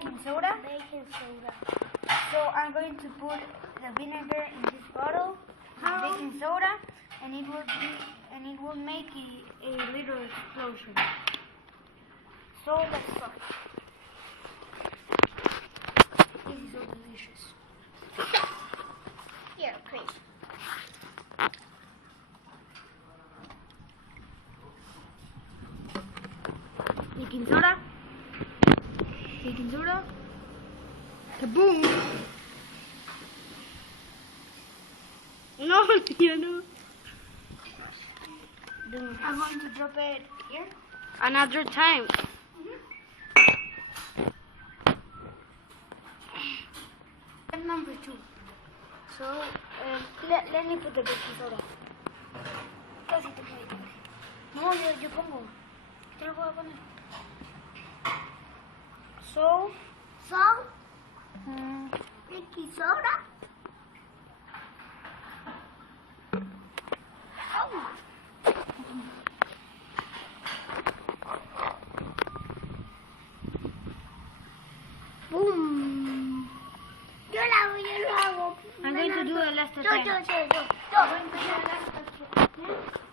baking soda. Baking soda. So I'm going to put the vinegar in this bottle, baking soda, and it will make a little explosion. So let's start. This is so delicious. Here, Chris. Baking soda. Baking soda. Kaboom! No, you know. I'm going to drop it here. Another time. Step number 2. So, let me put the baking soda. Casi te cae. No, yo pongo. Te lo voy a poner. So, Baking soda. boom. Yo lo hago. I'm going to do the last attempt. Yo. I'm going to do the last attempt.